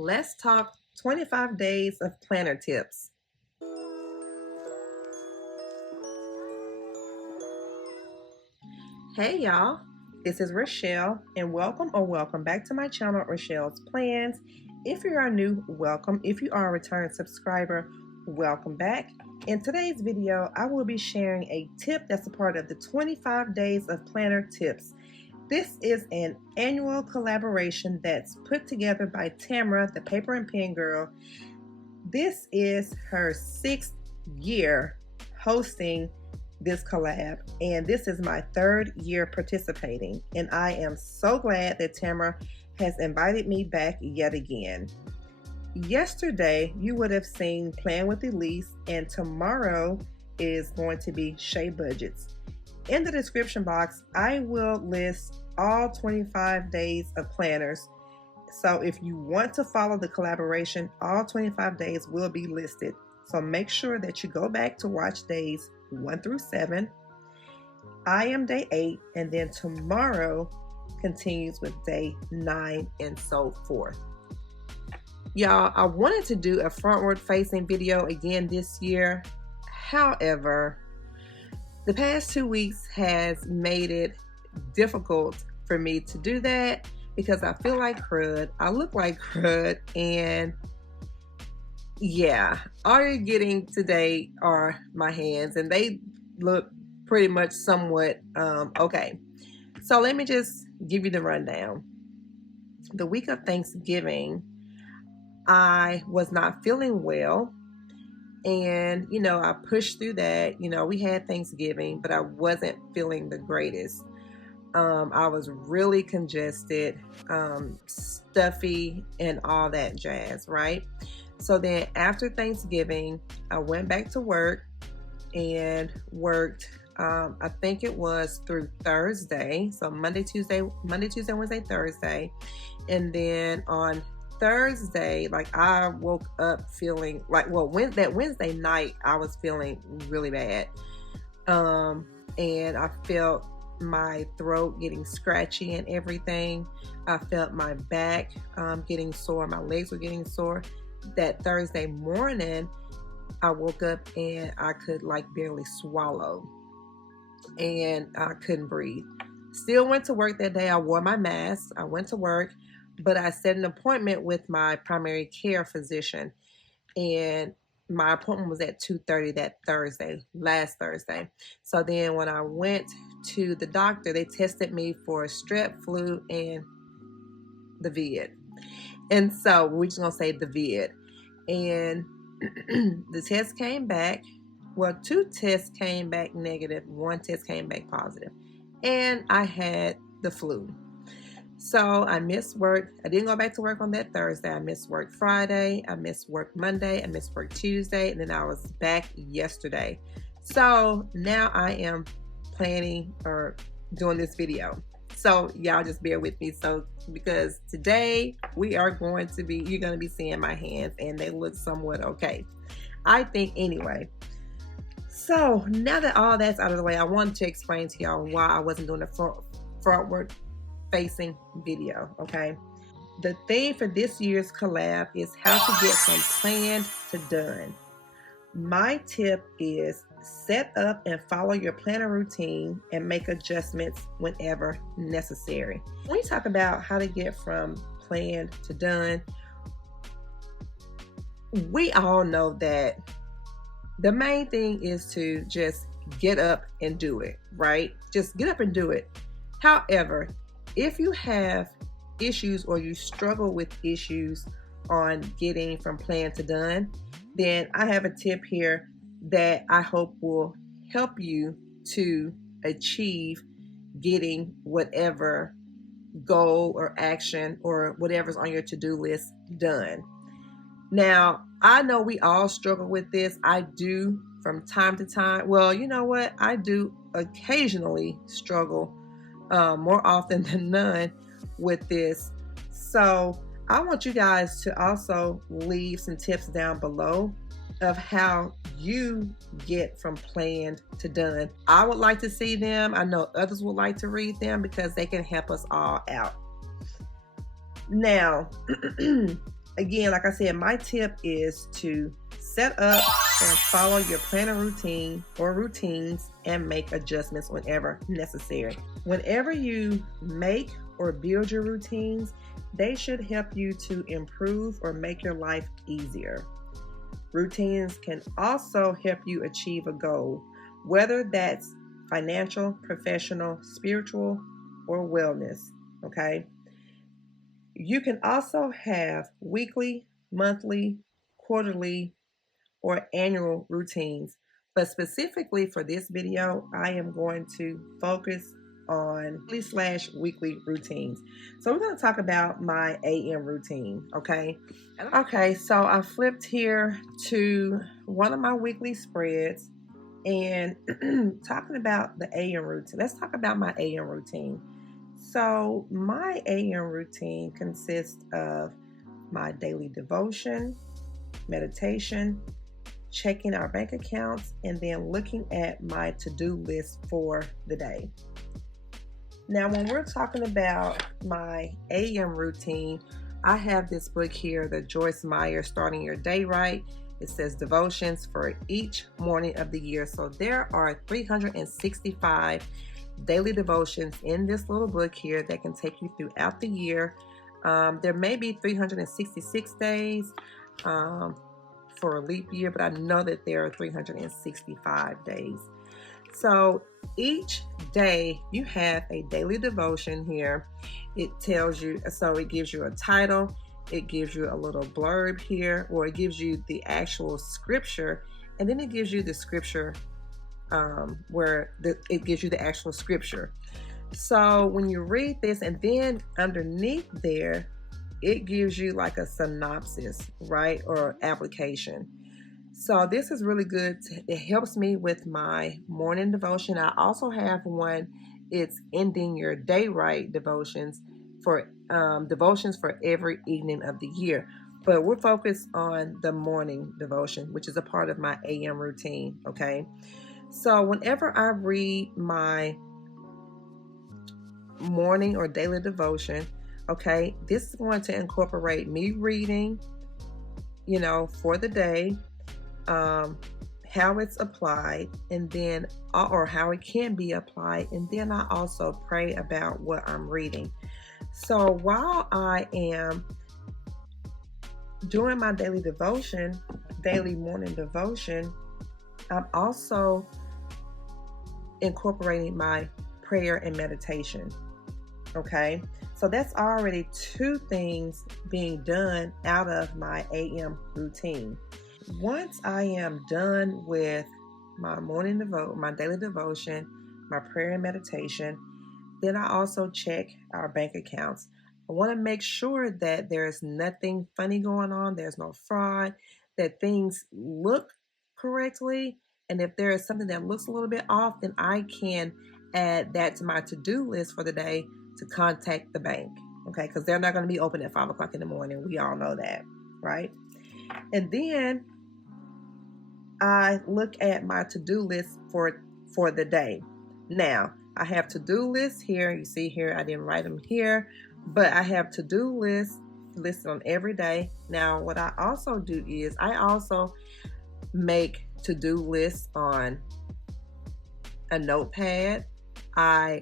Let's talk 25 days of planner tips. Hey y'all, this is Rochelle and welcome back to my channel, Rochelle's Plans. If you are new, welcome. If you are a return subscriber, welcome back. In today's video, I will be sharing a tip that's a part of the 25 days of planner tips. This is an annual collaboration that's put together by Tamara, the paper and pen girl. This is her 6th year hosting this collab, and this is my 3rd year participating, and I am so glad that Tamara has invited me back yet again. Yesterday you would have seen Plan with Elise, and tomorrow is going to be Shea Budgets. In the description box I will list all 25 days of planners, so if you want to follow the collaboration, all 25 days will be listed. So make sure that you go back to watch days 1 through 7. I am day 8, and then tomorrow continues with day 9 and so forth. Y'all, I wanted to do a frontward facing video again this year. However, the past 2 weeks has made it difficult for me to do that because I feel like crud, I look like crud, and yeah, all you're getting today are my hands, and they look pretty much somewhat okay. So let me just give you the rundown. The week of Thanksgiving, I was not feeling well, and I pushed through that. We had Thanksgiving, but I wasn't feeling the greatest. I was really congested, stuffy, and all that jazz, right? So then after Thanksgiving, I went back to work and worked, I think it was through Thursday. So Monday, Tuesday, Wednesday, Thursday. And then on Thursday, I woke up feeling like, that Wednesday night, I was feeling really bad. And I felt my throat getting scratchy and everything. I felt my back getting sore. My legs were getting sore. That Thursday morning, I woke up and I could barely swallow, and I couldn't breathe. Still went to work that day. I wore my mask. I went to work, but I set an appointment with my primary care physician, and my appointment was at 2:30 that last Thursday. So then when I went to the doctor, they tested me for strep, flu, and the vid. And so we're just gonna say the vid. And the test came back. Well, 2 tests came back negative. 1 test came back positive. And I had the flu. So I missed work. I didn't go back to work on that Thursday. I missed work Friday. I missed work Monday. I missed work Tuesday. And then I was back yesterday. So now I am planning or doing this video. So y'all just bear with me. So because today you're going to be seeing my hands, and they look somewhat okay, I think, anyway. So now that all that's out of the way, I wanted to explain to y'all why I wasn't doing a frontward facing video. Okay, the theme for this year's collab is how to get from planned to done. My tip is set up and follow your planner routine and make adjustments whenever necessary. When we talk about how to get from planned to done, we all know that the main thing is to just get up and do it, right? Just get up and do it. However, if you have issues or you struggle with issues on getting from planned to done, then I have a tip here that I hope will help you to achieve getting whatever goal or action or whatever's on your to-do list done. Now, I know we all struggle with this. I do from time to time. Well, you know what? I do occasionally struggle, more often than none, with this. So I want you guys to also leave some tips down below of how you get from planned to done. I would like to see them. I know others would like to read them because they can help us all out. Now, again, like I said, my tip is to set up and follow your planner routine or routines and make adjustments whenever necessary. Whenever you make or build your routines, they should help you to improve or make your life easier. Routines can also help you achieve a goal, whether that's financial, professional, spiritual, or wellness. Okay. You can also have weekly, monthly, quarterly, or annual routines. But specifically for this video, I am going to focus on weekly routines. So we're going to talk about my AM routine, okay? Okay, so I flipped here to one of my weekly spreads and talking about the AM routine. Let's talk about my AM routine. So my AM routine consists of my daily devotion, meditation, checking our bank accounts, and then looking at my to-do list for the day. Now, when we're talking about my AM routine, I have this book here, the Joyce Meyer Starting Your Day Right. It says devotions for each morning of the year. So there are 365 daily devotions in this little book here that can take you throughout the year. There may be 366 days for a leap year, but I know that there are 365 days. So each day you have a daily devotion here. It tells you, so it gives you a title, it gives you a little blurb here, or it gives you the actual scripture, and then it gives you the scripture it gives you the actual scripture. So when you read this, and then underneath there, it gives you like a synopsis, right, or application. So this is really good. It helps me with my morning devotion. I also have one. It's ending your day right devotions for every evening of the year. But we're focused on the morning devotion, which is a part of my AM routine. Okay. So whenever I read my morning or daily devotion, okay, this is going to incorporate me reading, for the day, how it's applied, and then, or how it can be applied. And then I also pray about what I'm reading. So while I am doing my daily morning devotion, I'm also incorporating my prayer and meditation. Okay, so that's already two things being done out of my AM routine. Once I am done with my my daily devotion, my prayer and meditation, then I also check our bank accounts. I want to make sure that there's nothing funny going on, there's no fraud, that things look correctly. And if there is something that looks a little bit off, then I can add that to my to-do list for the day to contact the bank. Okay, because they're not going to be open at 5 o'clock in the morning. We all know that, right? And then I look at my to-do list for the day. Now, I have to-do lists here. You see here, I didn't write them here, but I have to-do lists listed on every day. Now, what I also do is I also make to-do lists on a notepad.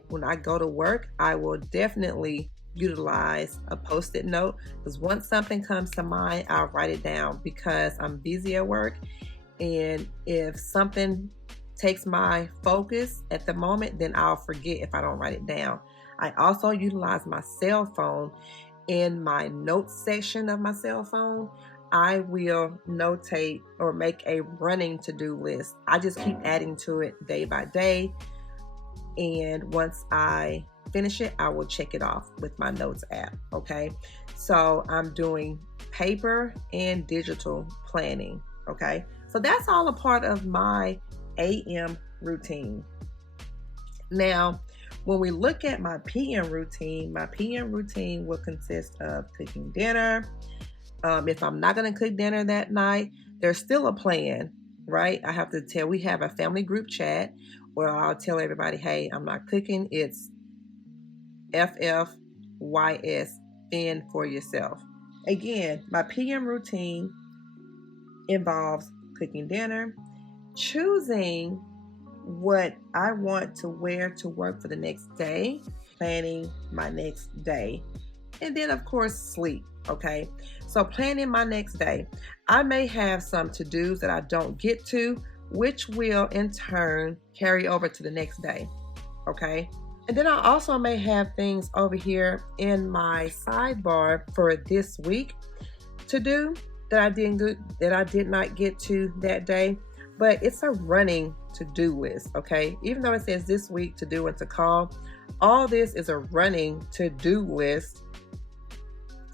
When I go to work, I will definitely utilize a post-it note, because once something comes to mind, I'll write it down, because I'm busy at work. And if something takes my focus at the moment, then I'll forget if I don't write it down. I also utilize my cell phone. In my notes section of my cell phone, I will notate or make a running to-do list. I just keep adding to it day by day. And once I finish it, I will check it off with my notes app. Okay. So I'm doing paper and digital planning. Okay. So that's all a part of my AM routine. Now, when we look at my PM routine will consist of cooking dinner. If I'm not going to cook dinner that night, there's still a plan, right? We have a family group chat where I'll tell everybody, hey, I'm not cooking. It's FFYS, fend for yourself. Again, my PM routine involves cooking dinner, choosing what I want to wear to work for the next day, planning my next day, and then, of course, sleep. Okay, so planning my next day, I may have some to dos that I don't get to, which will in turn carry over to the next day. Okay, and then I also may have things over here in my sidebar for this week to do that I did not get to that day, but it's a running to-do list. Okay, even though it says this week to do and to call, all this is a running to-do list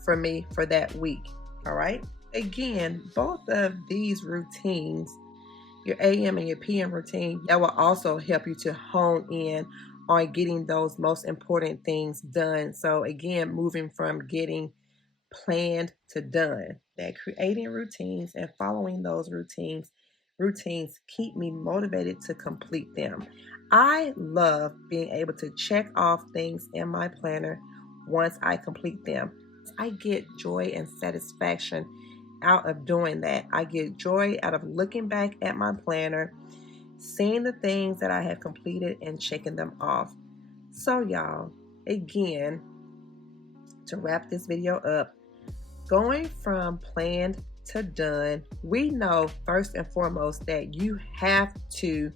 for me for that week. All right, again, both of these routines, your AM and your PM routine, that will also help you to hone in on getting those most important things done. So again, moving from getting planned to done. That creating routines and following those routines keep me motivated to complete them. I love being able to check off things in my planner once I complete them. I get joy and satisfaction out of doing that. I get joy out of looking back at my planner, seeing the things that I have completed and checking them off. So y'all, again, to wrap this video up, going from planned to done, we know first and foremost that you have to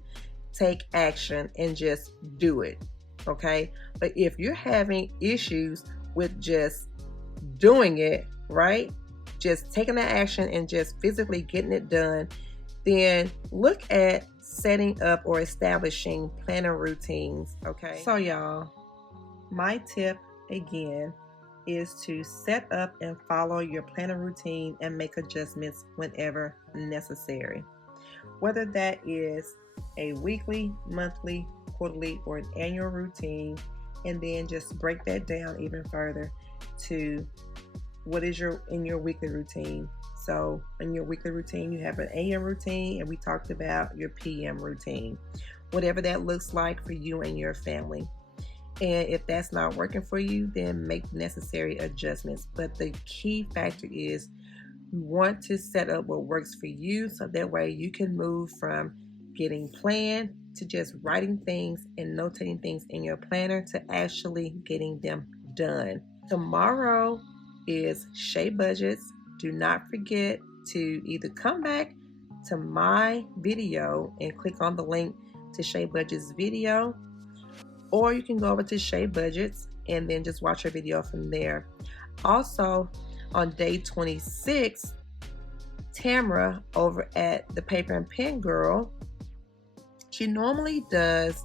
take action and just do it. Okay, but if you're having issues with just doing it, right, just taking that action and just physically getting it done, then look at setting up or establishing planner routines. Okay, so y'all, my tip again is to set up and follow your planner routine and make adjustments whenever necessary. Whether that is a weekly, monthly, quarterly, or an annual routine, and then just break that down even further to what is in your weekly routine. So in your weekly routine, you have an AM routine, and we talked about your PM routine, whatever that looks like for you and your family. And if that's not working for you, then make necessary adjustments. But the key factor is you want to set up what works for you, so that way you can move from getting planned to just writing things and notating things in your planner to actually getting them done. Tomorrow is Shea Budgets. Do not forget to either come back to my video and click on the link to Shea Budgets video, or you can go over to Shea Budgets and then just watch her video from there. Also, on day 26, Tamara over at the Paper and Pen Girl, she normally does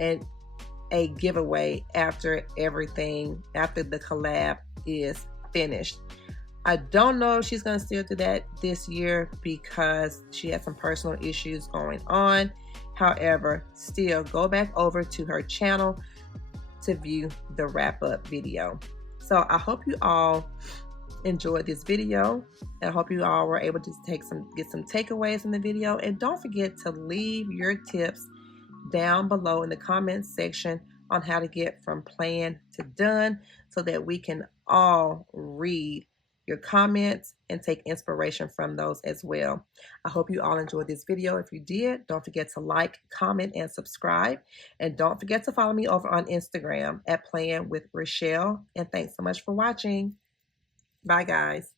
a giveaway after the collab is finished. I don't know if she's going to still do that this year because she has some personal issues going on. However, still go back over to her channel to view the wrap-up video. So I hope you all enjoyed this video, and I hope you all were able to get some takeaways from the video. And don't forget to leave your tips down below in the comments section on how to get from planned to done, so that we can all read your comments and take inspiration from those as well. I hope you all enjoyed this video. If you did, don't forget to like, comment, and subscribe. And don't forget to follow me over on Instagram at Playing with Rochelle. And thanks so much for watching. Bye, guys.